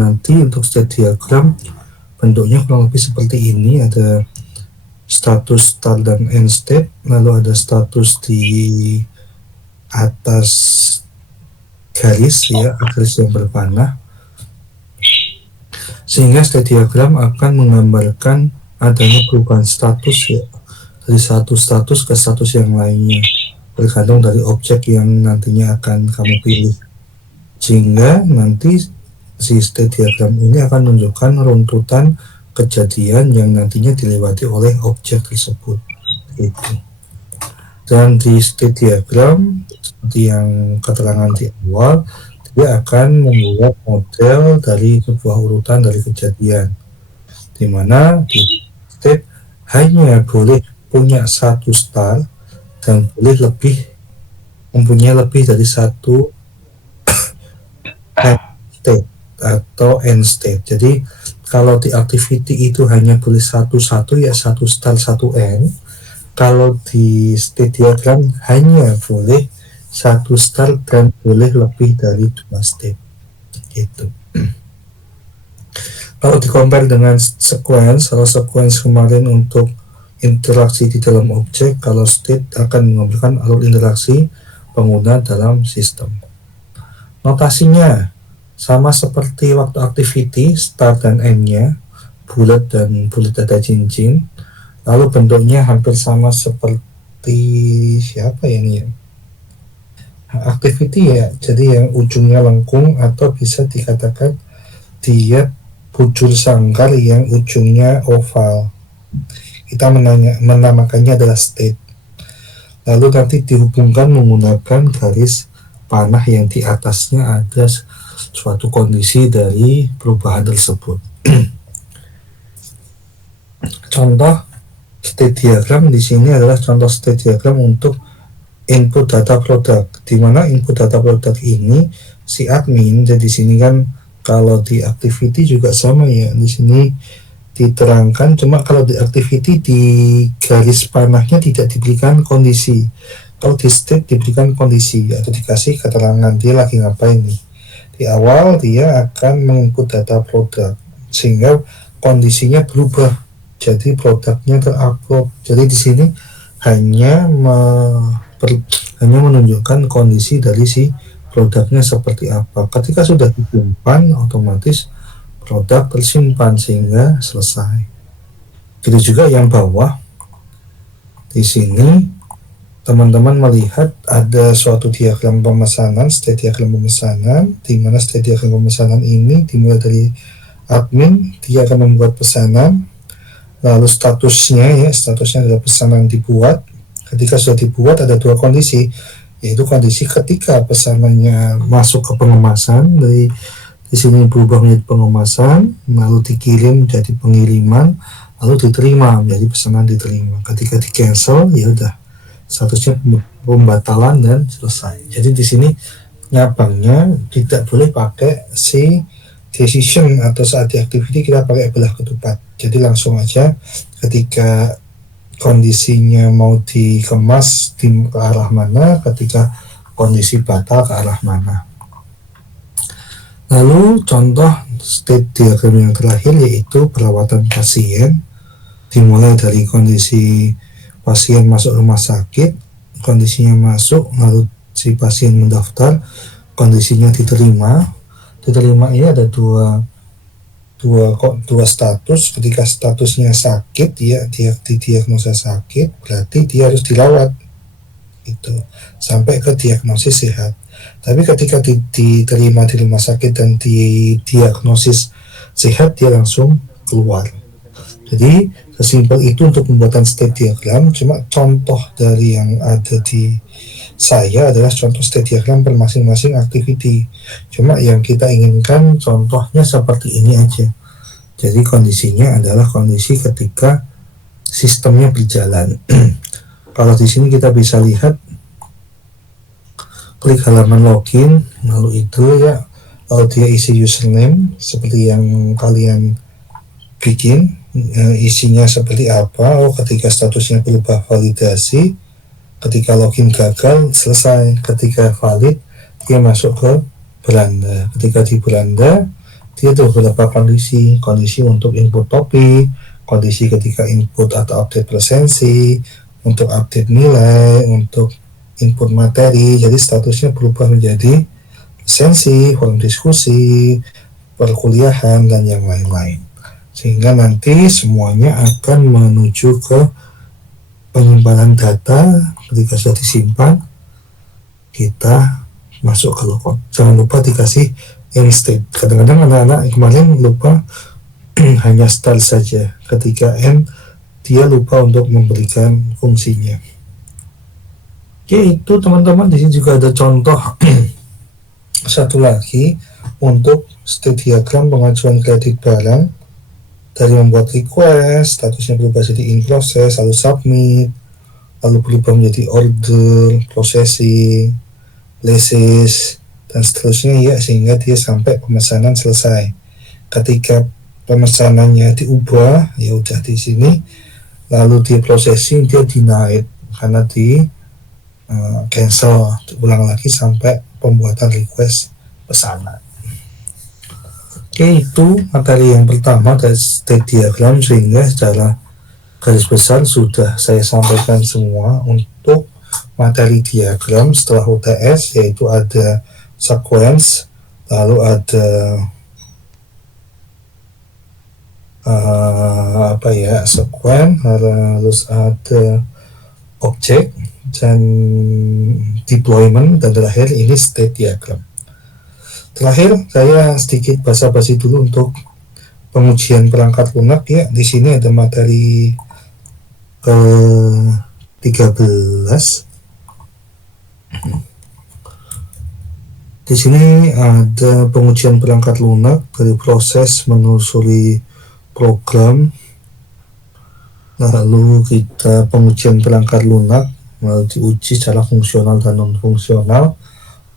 nanti untuk state diagram bentuknya kurang lebih seperti ini, ada status start dan end state, lalu ada status di atas garis ya, garis yang berpanah, sehingga state diagram akan menggambarkan adanya perubahan status ya, dari satu status ke status yang lainnya, tergantung dari objek yang nantinya akan kamu pilih, sehingga nanti si state diagram ini akan menunjukkan runtutan kejadian yang nantinya dilewati oleh objek tersebut gitu. Dan di state diagram seperti yang keterangan di awal, dia akan membuat model dari sebuah urutan dari kejadian, di mana di state hanya boleh punya satu start dan boleh mempunyai lebih dari satu end state atau end state. Jadi kalau di activity itu hanya boleh satu ya, satu start satu end. Kalau di state diagram hanya boleh satu start dan boleh lebih dari dua state gitu. Kalau di-compare dengan sequence, kalau sequence kemarin untuk interaksi di dalam objek, kalau state akan menggambarkan alur interaksi pengguna dalam sistem. Notasinya sama seperti waktu activity, start dan end-nya, bulat dan bulat ada cincin. Lalu bentuknya hampir sama seperti siapa ya ini ya? Activity ya, jadi yang ujungnya lengkung, atau bisa dikatakan dia bujur sangkar yang ujungnya oval. Kita menamakannya adalah state. Lalu nanti dihubungkan menggunakan garis panah yang di atasnya ada suatu kondisi dari perubahan tersebut. Contoh state diagram di sini adalah contoh state diagram untuk input data product, di mana input data product ini si admin. Jadi di sini kan kalau di activity juga sama ya, di sini diterangkan, cuma kalau di activity di garis panahnya tidak diberikan kondisi. Kalau di state diberikan kondisi atau dikasih keterangan dia lagi ngapain nih. Di awal dia akan menginput data produk sehingga kondisinya berubah, jadi produknya terupload. Jadi di sini hanya menunjukkan kondisi dari si produknya seperti apa. Ketika sudah disimpan, otomatis produk tersimpan sehingga selesai. Jadi juga yang bawah di sini teman-teman melihat ada suatu diagram pemesanan, state diagram pemesanan, di mana state diagram pemesanan ini dimulai dari admin, dia akan membuat pesanan, lalu statusnya adalah pesanan dibuat. Ketika sudah dibuat ada dua kondisi, yaitu kondisi ketika pesanannya masuk ke pengemasan, dari di sini berubah menjadi pengemasan, lalu dikirim jadi pengiriman, lalu diterima menjadi pesanan diterima. Ketika di cancel ya udah statusnya pembatalan dan selesai. Jadi di sini nyabangnya tidak boleh pakai si decision, atau saat di activity kita pakai belah ketupat. Jadi langsung aja ketika kondisinya mau dikemas ke arah mana, ketika kondisi batal ke arah mana. Lalu contoh state diagram yang terakhir yaitu perawatan pasien, dimulai dari kondisi pasien masuk rumah sakit, kondisinya masuk, lalu si pasien mendaftar, kondisinya diterima ini ada dua status. Ketika statusnya sakit, dia didiagnosa sakit, berarti dia harus dirawat itu sampai ke diagnosis sehat. Tapi ketika diterima di rumah sakit dan didiagnosis sehat, dia langsung keluar. Jadi sesimpel itu untuk pembuatan state diagram. Cuma contoh dari yang ada di saya adalah contoh state diagram per masing-masing activity. Cuma yang kita inginkan contohnya seperti ini aja. Jadi kondisinya adalah kondisi ketika sistemnya berjalan. Kalau di sini kita bisa lihat, klik halaman login, lalu itu ya, lalu dia isi username seperti yang kalian bikin. Isinya seperti apa. Ketika statusnya berubah validasi, ketika login gagal selesai, ketika valid dia masuk ke beranda. Ketika di beranda dia ada beberapa kondisi untuk input topik, kondisi ketika input atau update presensi, untuk update nilai, untuk input materi. Jadi statusnya berubah menjadi presensi, forum diskusi, perkuliahan, dan yang lain-lain. Sehingga nanti semuanya akan menuju ke penyimpanan data. Ketika sudah disimpan, kita masuk ke logon. Jangan lupa dikasih end state. Kadang-kadang anak-anak kemarin lupa hanya start saja. Ketika end, dia lupa untuk memberikan fungsinya. Oke, itu teman-teman. Di sini juga ada contoh satu lagi untuk state diagram pengajuan kredit barang. Dari membuat request, statusnya berubah jadi in process, lalu submit, lalu berubah menjadi order, processing, leases, dan seterusnya ya, sehingga dia sampai pemesanan selesai. Ketika pemesanannya diubah, ya udah di sini, lalu dia processing, dia denied karena di cancel, ulang lagi sampai pembuatan request pesanan. Oke, itu materi yang pertama dari state diagram, sehingga secara garis besar sudah saya sampaikan semua untuk materi diagram setelah UTS, yaitu ada sequence, lalu ada sequence, lalu ada objek dan deployment, dan terakhir ini state diagram. Terakhir saya sedikit basa-basi dulu untuk pengujian perangkat lunak ya. Di sini ada materi ke 13. Di sini ada pengujian perangkat lunak dari proses menelusuri program, lalu kita pengujian perangkat lunak, lalu diuji secara fungsional dan non fungsional,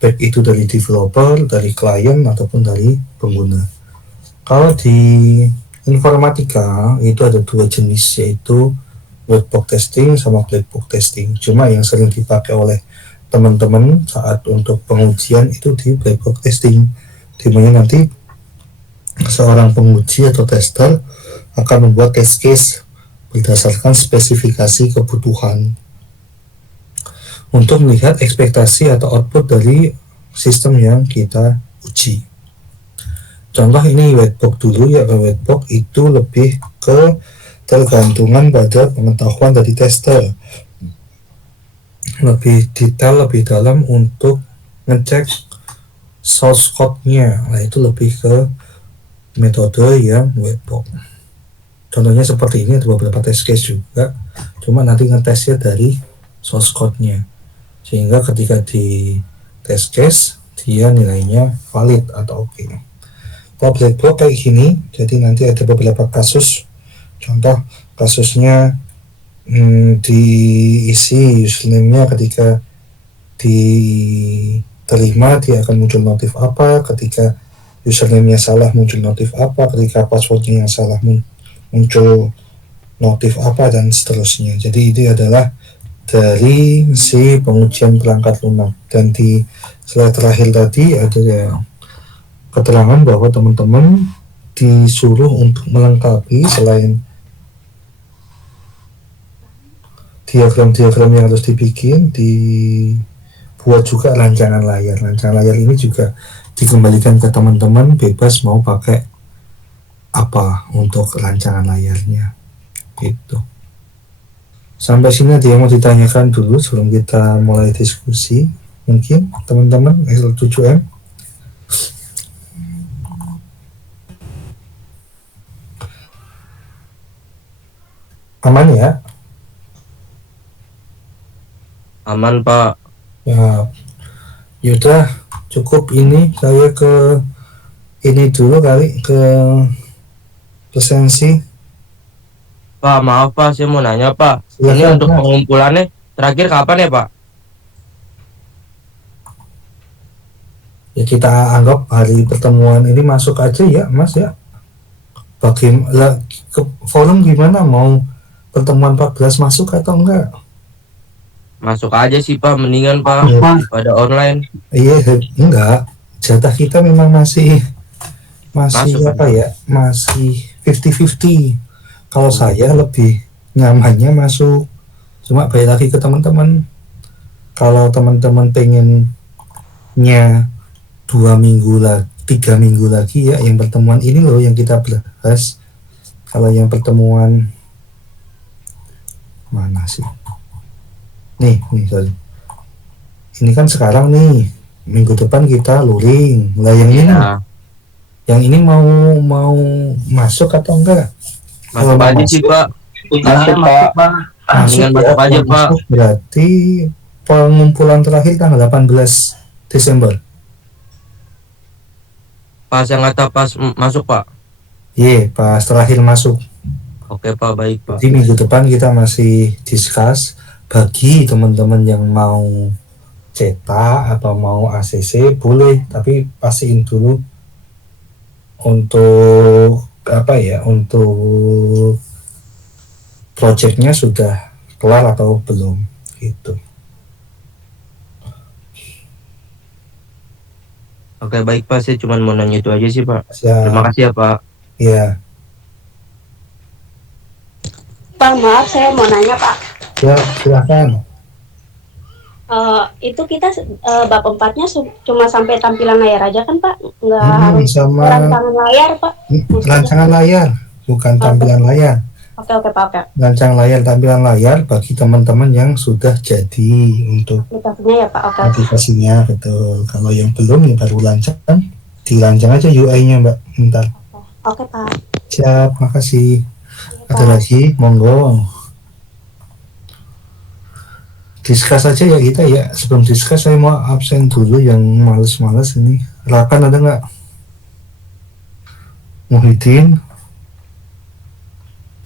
baik itu dari developer, dari klien, ataupun dari pengguna. Kalau di informatika itu ada dua jenis, yaitu white box testing sama black box testing. Cuma yang sering dipakai oleh teman-teman saat untuk pengujian itu di black box testing, di mana nanti seorang penguji atau tester akan membuat test case berdasarkan spesifikasi kebutuhan untuk melihat ekspektasi atau output dari sistem yang kita uji. Contoh ini white box dulu ya. White box itu lebih ke tergantungan pada pengetahuan dari tester, lebih detail, lebih dalam untuk ngecek source code-nya. Nah, itu lebih ke metode yang white box. Contohnya seperti ini, ada beberapa test case juga, cuma nanti ngetesnya dari source code-nya, sehingga ketika di test case dia nilainya valid atau oke. Kalau black box kayak gini, jadi nanti ada beberapa kasus. Contoh kasusnya diisi username-nya, ketika diterima dia akan muncul notif apa, ketika username-nya salah muncul notif apa, ketika password-nya yang salah muncul notif apa, dan seterusnya. Jadi ini adalah dari si pengujian perangkat lunak. Dan di slide terakhir tadi ada keterangan bahwa teman-teman disuruh untuk melengkapi, selain diagram-diagram yang harus dibikin, dibuat juga rancangan layar. Rancangan layar ini juga dikembalikan ke teman-teman, bebas mau pakai apa untuk rancangan layarnya gitu. Sampai sini ada yang mau ditanyakan dulu sebelum kita mulai diskusi? Mungkin teman-teman Excel 7M. Aman ya? Aman Pak. Ya, yaudah cukup ini, saya ke ini dulu kali, ke presensi. Pak, maaf Pak, saya mau nanya Pak. Silakan, ini untuk pengumpulannya terakhir kapan ya Pak? Ya kita anggap hari pertemuan ini masuk aja ya Mas ya. Bagaimana ke forum, gimana, mau pertemuan 14 masuk atau enggak? Masuk aja sih Pak, mendingan Pak pada online. Iya, enggak, jatah kita memang masih masih Masuk. apa ya, masih 50-50. Kalau Oh, saya lebih nyamannya masuk, cuma balik lagi ke teman-teman. Kalau teman-teman pengennya 2 minggu lagi, 3 minggu lagi ya, yang pertemuan ini loh yang kita bahas. Kalau yang pertemuan mana sih? Nih, sorry. Ini kan sekarang nih, minggu depan kita luring. Lah yang ini, iya. mau masuk atau enggak? Kalau Masuk mau aja sih, masuk, Pak. Masuk Pak. masuk Mendingan ya. masuk aja, Kalau Pak. masuk berarti pengumpulan terakhir tanggal 18 Desember. Pas yang kata pas masuk, Pak. Pas terakhir masuk. Oke, Pak, baik, Pak. Jadi minggu depan kita masih discuss. Bagi teman-teman yang mau cetak atau mau ACC boleh, tapi pastiin dulu untuk apa ya, untuk projectnya sudah kelar atau belum gitu. Oke, baik, Pak. Saya cuma mau nanya itu aja sih, Pak. Siap. Terima kasih ya, Pak. Ya, Pak, maaf saya mau nanya Pak. ya silakan. Itu kita bab 4-nya cuma sampai tampilan layar aja kan Pak? Nggak harus Sama rancangan layar Pak? rancangan layar, bukan tampilan layar. Oke Pak, oke. Rancangan layar, tampilan layar bagi teman-teman yang sudah jadi untuk Aplikasinya ya Pak, oke. aplikasinya, betul. Kalau yang belum ya baru dirancang aja UI-nya Mbak, bentar. Oke Pak. Siap, makasih. Pak. Ada lagi, monggo. Discuss aja ya kita ya. Sebelum discuss saya mau absen dulu yang males-males ini. Rakan ada nggak? Muhyiddin,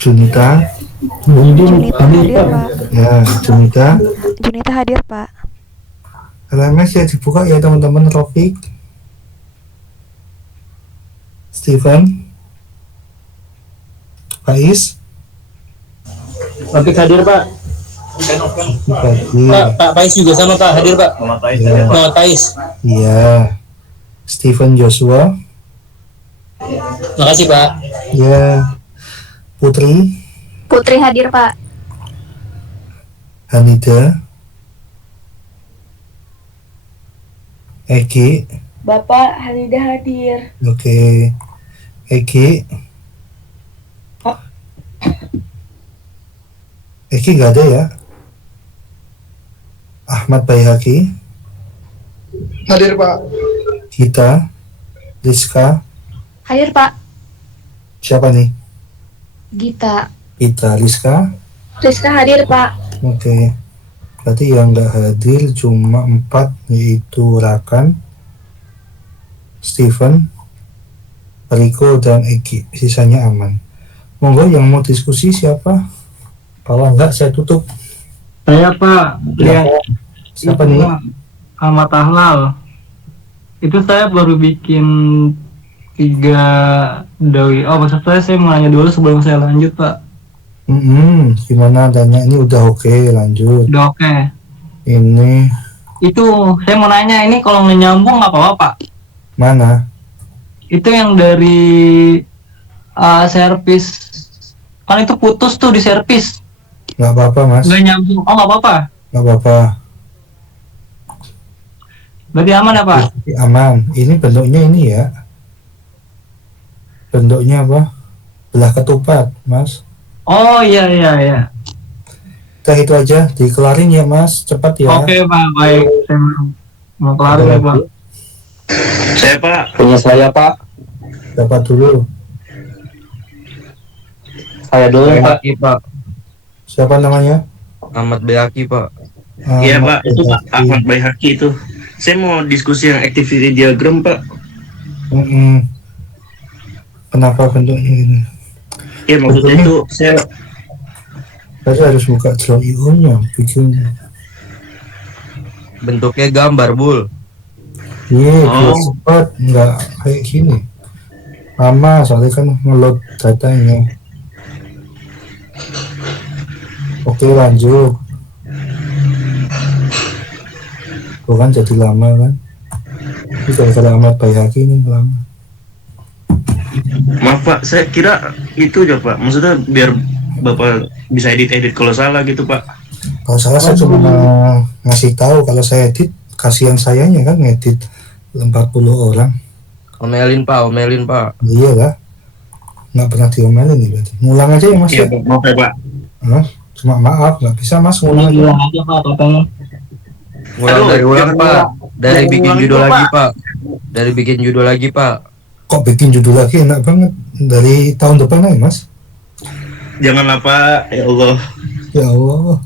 Junita, Junita hadir Pak. ya Junita. Junita hadir Pak. LMS ya dibuka ya teman-teman. Taufik, Steven, Faiz, Topik hadir Pak. Pak Pais juga sama Pak, hadir Pak. Muhammad Pais. Iya, Steven Joshua, Makasih Pak. ya Putri, Putri hadir Pak. Hanida, Eki, Bapak Halida hadir. oke, Eki, Eki nggak ada ya. Ahmad Baihaqi, Hadir Pak. Gita, Rizka, Hadir Pak. siapa nih? Gita. Gita, Rizka, Rizka hadir Pak. oke. Berarti yang nggak hadir cuma 4, yaitu Rakan, Steven, Riko, dan Eki. Sisanya aman. Monggo yang mau diskusi siapa? Kalau enggak saya tutup. Saya Pak, Ya. Siapa nih? Ahmad Ahlal. Itu saya baru bikin 3 doi. Oh, maksud saya mau nanya dulu sebelum saya lanjut Pak. Gimana adanya ini udah oke, lanjut. Udah oke. Ini Itu saya mau nanya, ini kalau nggak nyambung nggak apa-apa Pak. mana? Itu yang dari servis. Kan itu putus tuh di servis. Nggak apa-apa mas, Nggak nyambung. Oh, nggak apa-apa. nggak apa-apa. Berarti aman ya Pak? Aman. Ini bentuknya ini ya. Bentuknya apa? Belah ketupat, mas. Oh iya. Kita itu aja, dikelarin ya mas, cepat ya. Oke Pak, baik. Saya mau kelarin ya Pak. Saya Pak. Punya saya Pak. Dapat dulu. Saya dulu Pak. Bayaki, Pak. Siapa namanya? Ahmad Bayaki, Pak. Iya Pak, itu Pak Bayhaqi. Ahmad Baihaqi itu. Saya mau diskusi yang activity diagram Pak. Kenapa bentuknya ini? Ya maksudnya itu saya Saya harus buka Draw.io nya, bikin. Bentuknya gambar, Bul. Biar cepat, nggak kayak gini. Lama soalnya kan ngeload datanya. Oke lanjut. Bukan jadi lama kan? Ini gara-gara Ahmad Baihaqi ini lama. Maaf Pak, saya kira itu aja Pak. Maksudnya biar Bapak bisa edit-edit kalau salah gitu Pak. Kalau salah saya cuma ngasih tahu kalau saya edit, kasihan sayanya kan ngedit 40 orang. Omelin Pak. Iya lah, nggak pernah diomelin nih berarti. Ngulang aja ya mas Iya ya. Pak, maaf ya Pak. Hah? Cuma maaf, nggak bisa mas ngulang aja. Bilang aja Pak katanya. Ngulang Aduh, dari ulang jangan Pak. ngulang. Dari Jangan bikin ngulang judul itu, lagi Pak. Pak. Dari bikin judul lagi Pak. Kok bikin judul lagi enak banget dari tahun depan aja mas. Janganlah Pak, ya Allah. Ya Allah.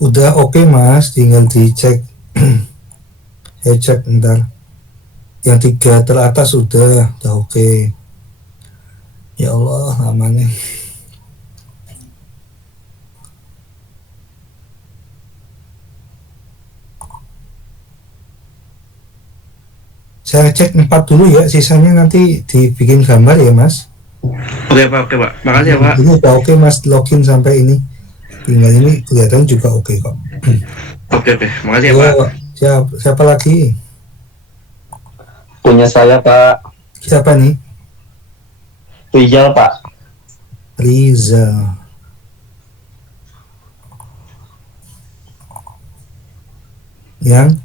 Udah oke mas, tinggal dicek. Saya cek ntar. Yang 3 teratas udah oke. Ya Allah, amannya. Saya cek 4 dulu ya, sisanya nanti dibikin gambar ya mas. Oke Pak. Makasih ya Pak. Ini udah oke mas, login sampai ini. Tinggal ini kelihatan juga oke kok. Oke. Makasih ya Pak. Siapa lagi? Punya saya Pak. Siapa nih? Rizal Pak. Riza. Yang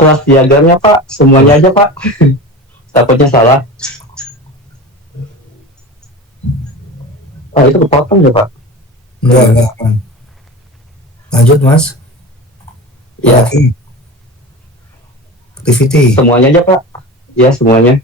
Kelas diagramnya Pak, semuanya aja Pak. Takutnya salah. Itu kepotong ya Pak. enggak aman. Lanjut mas. Ya, Lagi. Activity. semuanya aja Pak. Ya, semuanya.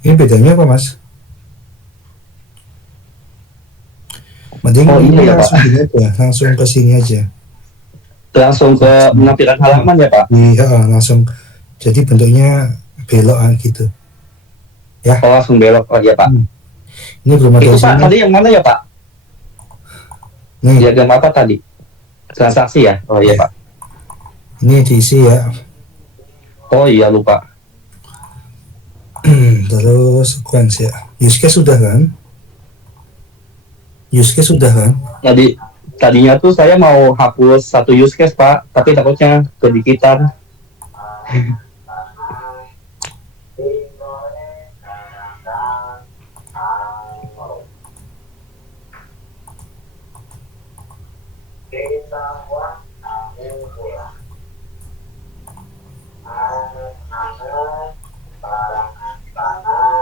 Ini bedanya apa mas? Mending Oh, ini ya, langsung gini aja, langsung ke sini aja. Langsung ke penampilan halaman ya Pak. Iya, langsung. Jadi bentuknya belokan gitu. Ya, Oh, langsung belok. Oh iya Pak. ini belum ada Itu Pak, isinya. tadi yang mana ya Pak? Nih, Diagram apa tadi? Transaksi ya? Oh iya Pak. ini diisi ya. Oh iya lupa. Terus sequence ya. Use case sudah kan? Use case sudah kan? Tadinya tuh saya mau hapus satu use case Pak, tapi takutnya kedikitan.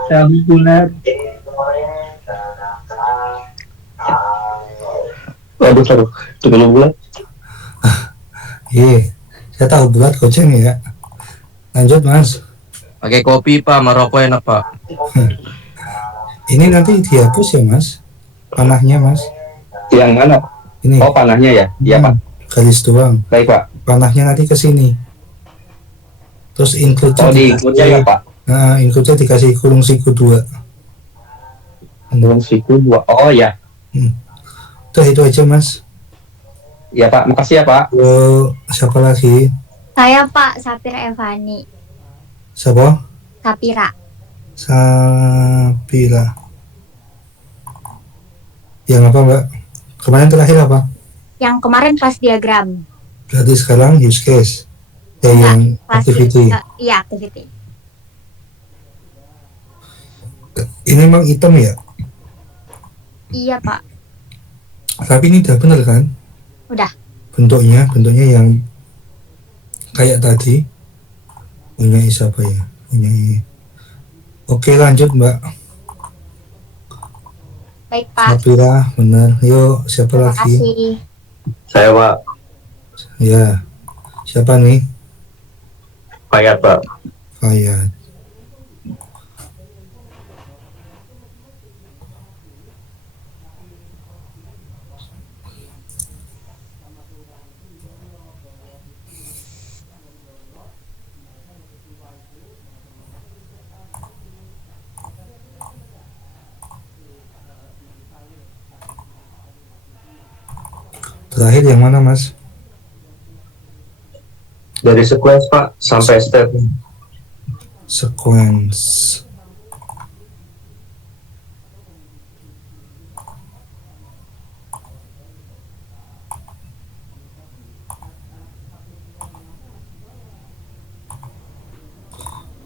Saya bulat. Aduh, tunggu bulan. Iya, saya tahu bulat goceng ya. Lanjut mas. Pakai kopi Pak, Maroko enak Pak. Ini nanti dihapus ya mas. Panahnya mas. Yang mana? Ini. Oh panahnya ya? Iya Pak. Garis doang. Baik Pak. Panahnya nanti ke sini. Terus include. Oh di include ya Pak. Nah, include dikasih kurung siku 2. Belum siku 2. Oh ya. Udah itu aja mas. Ya Pak, makasih ya Pak. Siapa lagi? Saya Pak Sapira Evani. Siapa? Sapira. Sapira. Yang apa mbak? Kemarin terakhir apa? Yang kemarin pas diagram. Berarti sekarang use case. Yang Pas activity. Iya, activity. Ini memang hitam ya? Iya Pak. Tapi ini udah bener kan? Udah. Bentuknya yang kayak tadi. Punya siapa ya? Punya I. Oke lanjut mbak. Baik Pak. Sapira, benar. Yuk, siapa Terima lagi? kasih. Saya Pak. Ya, siapa nih? Payat Pak. Fayad. Terakhir yang mana mas? Dari sequence Pak sampai step. Sequence.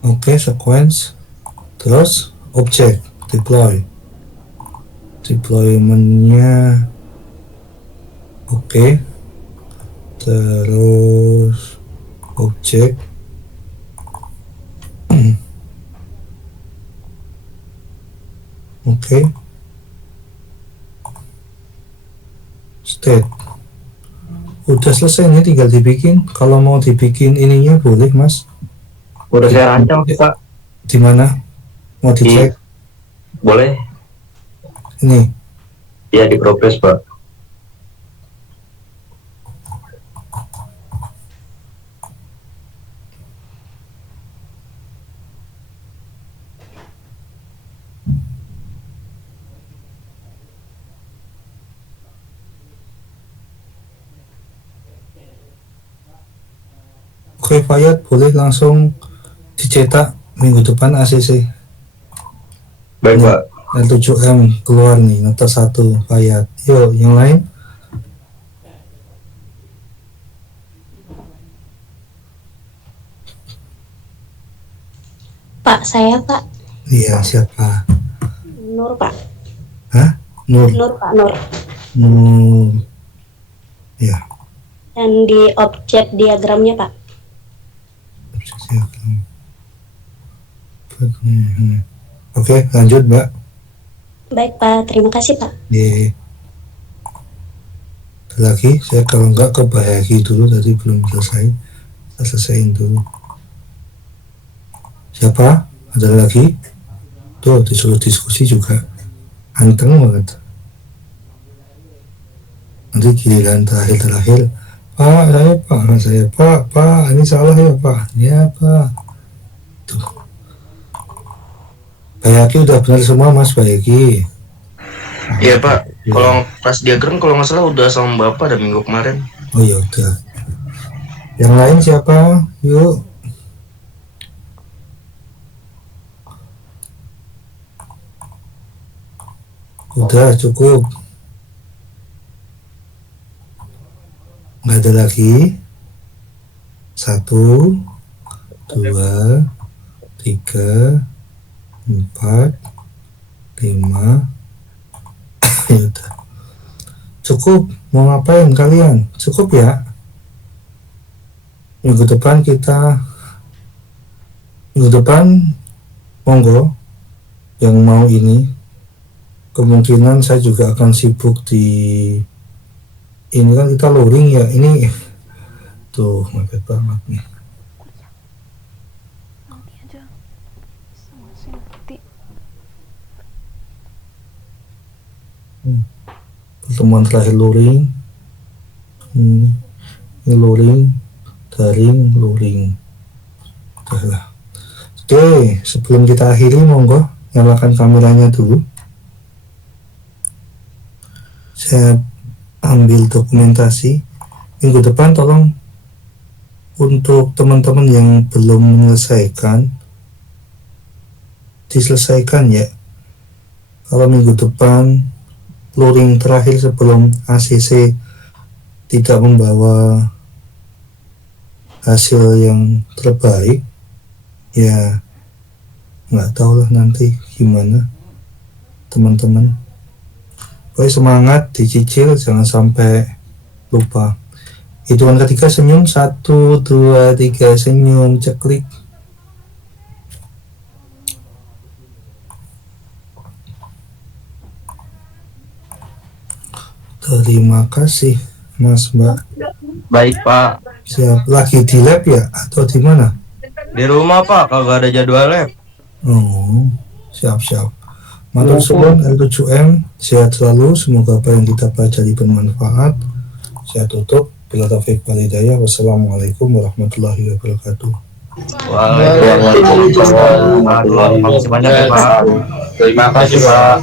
Oke, sequence. Terus object deploy. Deploymentnya oke. Terus object. Oke. State. Udah selesai nih, tinggal dibikin. Kalau mau dibikin ininya boleh, Mas. Udah saya rancang Pak. Di mana? Mau dicek? Boleh? Ini. Ya di progress Pak. Oke, Fayat boleh langsung dicetak minggu depan ACC. Baik Pak. L7M keluar nih, nota 1 Fayat. Yuk, yang lain? Pak, saya Pak. Iya, siapa? Nur Pak. Hah? Nur. Nur Pak, Nur. Nur. Ya. Dan di objek diagramnya Pak. Oke, lanjut Mbak. Baik Pak, terima kasih Pak. Ada lagi, saya kalau enggak ke Bayagi dulu, tadi belum selesai. Kita selesaiin dulu. Siapa? Ada lagi? Tuh, disuruh diskusi juga. Anteng banget. Nanti giliran terakhir. Pak, saya Pak, ini salah ya Pak. Ya Pak. Tuh. Bayaki udah benar semua Mas Bayaki. Iya Pak. Kalau pas diagram kalau nggak salah udah sama Bapak ada minggu kemarin. Oh ya udah. Yang lain siapa? Yuk. Udah cukup. Nggak ada lagi. 1, 2, 3, 4, 5. Ya udah. Cukup. Mau ngapain kalian? Cukup ya. Minggu depan monggo yang mau ini. Kemungkinan saya juga akan sibuk di ini kan kita loading ya, ini tuh mepet banget nih. Nanti aja. Masih nanti. Pertemuan terakhir loading. Ini loading, daring, loading. Udah lah. Oke, sebelum kita akhiri monggo nyalakan kameranya dulu. Saya ambil dokumentasi. Minggu depan tolong untuk teman-teman yang belum menyelesaikan diselesaikan ya. Kalau minggu depan loading terakhir sebelum ACC tidak membawa hasil yang terbaik, ya nggak tahu lah nanti gimana teman-teman. Pokoknya semangat, dicicil, jangan sampai lupa. Hitungan ketiga senyum, 1, 2, 3 senyum, ceklik. Terima kasih Mas Mbak. Baik Pak. Siap, lagi di lab ya atau di mana? Di rumah Pak, kagak ada jadwal lab. Oh, siap. Matur suwun L7M, sehat selalu, semoga apa yang kita pelajari bermanfaat. Saya tutup, bila taufik wal hidayah. Wassalamualaikum warahmatullahi wabarakatuh. Waalaikumsalam warahmatullahi wabarakatuh. Terima kasih banyak ya Pak. Terima kasih Pak.